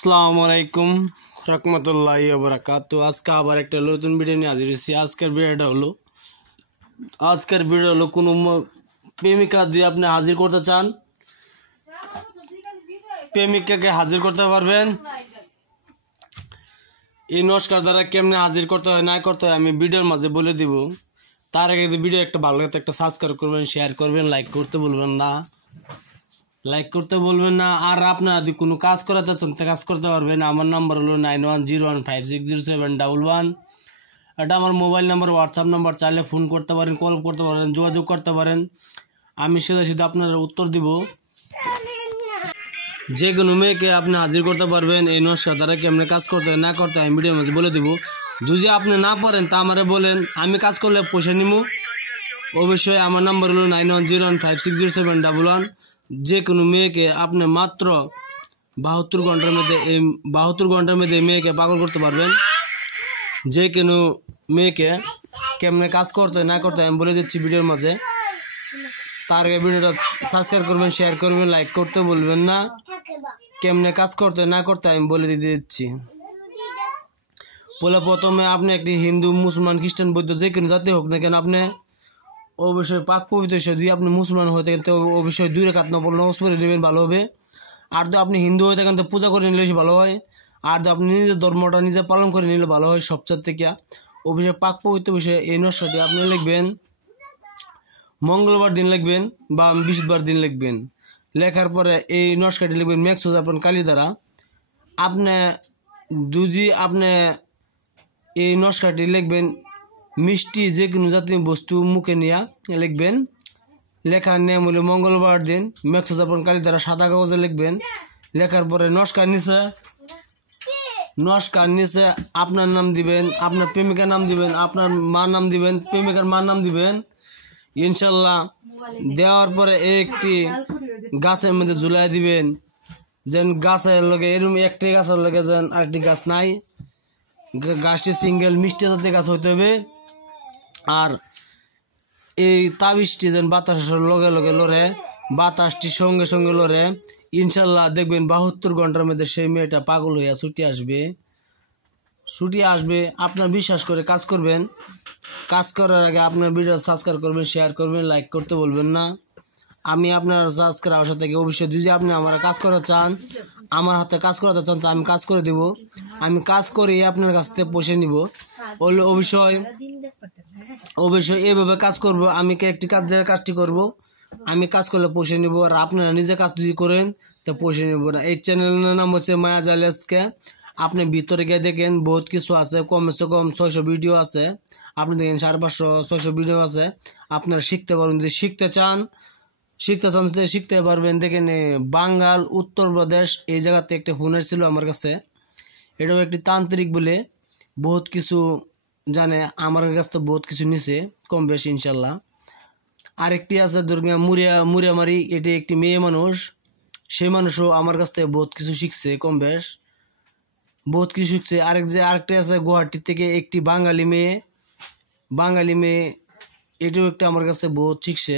আসসালামু আলাইকুম রহমতুল্লাহি ওয়া বারাকাতু। আজকে আবার একটা নতুন ভিডিও নিয়ে হাজির হয়েছি। আজকের ভিডিও হলো কোনো প্রেমিকা যদি আপনি হাজির করতে চান, প্রেমিকাকে হাজির করতে পারবেন। এই নমস্কার দ্বারা কেমনে হাজির করতে হয় না করতে হয় আমি ভিডিওর মাঝে বলে দিব। তার আগে ভিডিও একটা ভালো লাগে একটা সাবস্ক্রাইব করবেন, শেয়ার করবেন, লাইক করতে বলবেন না। আর আপনারা যদি কোনো কাজ করাতে চান তা কাজ করতে পারবেন। আমার নাম্বার হলো 9101560711। এটা আমার মোবাইল নাম্বার, হোয়াটসঅ্যাপ নাম্বার। চাইলে ফোন করতে পারেন, কল করতে পারেন, যোগাযোগ করতে পারেন। আমি সিধা আপনারা উত্তর দিব। যে কোনো মেয়েকে আপনি হাজির করতে পারবেন। এই নকশা দ্বারা কেমনে কাজ করতে হয় না করতে হয় আমি ভিডিওর মাঝে বলে দিব। যদি আপনি না পারেন তা আমারে বলেন, আমি কাজ করলে পয়সা নিব। অবশ্যই আমার নাম্বার হলো 9101560711। যে কোনো মেয়েকে আপনি মাত্র 72 ঘন্টার মধ্যে মেয়েকে পাগল করতে পারবেন। যে কোনো মেয়েকে কেমনে কাজ করতে না করতে আমি বলে দিচ্ছি ভিডিওর মাঝে। তার আগে ভিডিওটা সাবস্ক্রাইব করবেন, শেয়ার করবেন, লাইক করতে বলবেন না। কেমনে কাজ করতে না করতে আমি বলে দিচ্ছি। প্রথমে আপনি একটি হিন্দু, মুসলমান, খ্রিস্টান, বৌদ্ধ যে কোনো জাতি হোক না কেন, আপনি অবশ্যই পাক পবিত্র যদি আপনি মুসলমান হয়ে থাকেন তো অবশ্যই 2 রাকাত নামাজ পড়ে নেবেন, ভালো হবে। আর যদি আপনি হিন্দু হয়ে থাকেন তো পূজা করে নিলে বেশি ভালো হয়। আর যদি আপনি নিজের ধর্মটা নিজে পালন করে নিলে ভালো হয় সবচেয়ে থেকে। অবশ্যই পাক পবিত্র বিষয়ে এই নকশাটি আপনি লিখবেন। মঙ্গলবার দিন লিখবেন বা বৃহস্পতিবার দিন লিখবেন। লেখার পরে এই নকশাটি লিখবেন ম্যাক্স আপনার কালি দ্বারা। আপনি এই নকশাটি লিখবেন মিষ্টি যে কোনো জাতীয় বস্তু মুখে নিয়ে লিখবেন। লেখার নিয়ম হলো মঙ্গলবার দিন ম্যাক্স আপনার কালি দ্বারা সাদা কাগজে লিখবেন। লেখার পরে নকশার নিচে আপনার নাম দিবেন, আপনার প্রেমিকার নাম দিবেন, আপনার মার নাম দিবেন, প্রেমিকার মার নাম দিবেন। ইনশাল্লাহ দেওয়ার পরে একটি গাছের মধ্যে ঝুলাই দিবেন। যেন গাছের লগে এরকম একটি গাছের লগে যেন আরেকটি গাছ নাই, গাছটি সিঙ্গেল মিষ্টি জাতীয় গাছ হইতে হবে। আর এই তাবিজটি যেন বাতাসের লগে লগে লড়ে, বাতাসটি সঙ্গে সঙ্গে লড়ে। ইনশাল্লাহ দেখবেন 72 ঘন্টার মধ্যে সেই মেয়েটা পাগল হইয়া ছুটি আসবে। আপনার বিশ্বাস করে কাজ করবেন। কাজ করার আগে আপনার ভিডিও সাবস্ক্রাইব করবেন, শেয়ার করবেন, লাইক করতে বলবেন না। আমি আপনার সাবস্ক্রাইব আসার থেকে অবশ্যই যদি আপনি আমার কাজ করাতে চান, আমার হাতে কাজ করাতে চান তো আমি কাজ করে দেব। আমি কাজ করে আপনার কাছ থেকে পয়সা নিব। অবশ্যই এইভাবে কাজ করব। আমি একটি কাজটি করব, আমি কাজ করলে পয়সা নিব। আর আপনারা নিজে কাজ যদি করেন তো পয়সা নিব না। এই চ্যানেলের নাম হচ্ছে মায়া জালেসকে। আপনি ভিতরে গিয়ে দেখেন বহুত কিছু আছে, কমসে কম 600 ভিডিও আছে। আপনি দেখেন 550-600 ভিডিও আছে। আপনারা শিখতে পারবেন। যদি শিখতে চান শিখতে পারবেন। দেখেন বাঙ্গাল, উত্তরপ্রদেশ এই জায়গাতে একটা ফোন ছিল আমার কাছে। এটাও একটি তান্ত্রিক বলে বহুত কিছু জানে, আমার কাছ থেকে বহুত কিছু নিছে কম বেশি ইনশাল্লাহ। আরেকটি আছে দুর্গা মুরিয়ামারি, এটি একটি মেয়ে মানুষ। সেই মানুষও আমার কাছ থেকে বহুত কিছু শিখছে, কম বেশ বহুত কিছু শিখছে। আরেকটি আছে গুয়াহাটি থেকে একটি বাঙালি মেয়ে, এটাও একটা আমার কাছে বহুত শিখছে।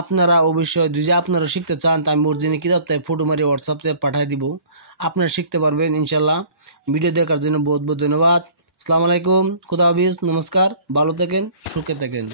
আপনারা অবশ্যই যদি আপনারা শিখতে চান তা আমি অরিজিনাল কিতাবতে ফটো মারি হোয়াটসঅ্যাপে পাঠিয়ে দিব। আপনারা শিখতে পারবেন ইনশাল্লাহ। ভিডিও দেখার জন্য বহুত বহুত ধন্যবাদ। আসসালামু আলাইকুম, খুদা হাফেজ, নমস্কার। ভালো থাকেন, সুখে থাকেন।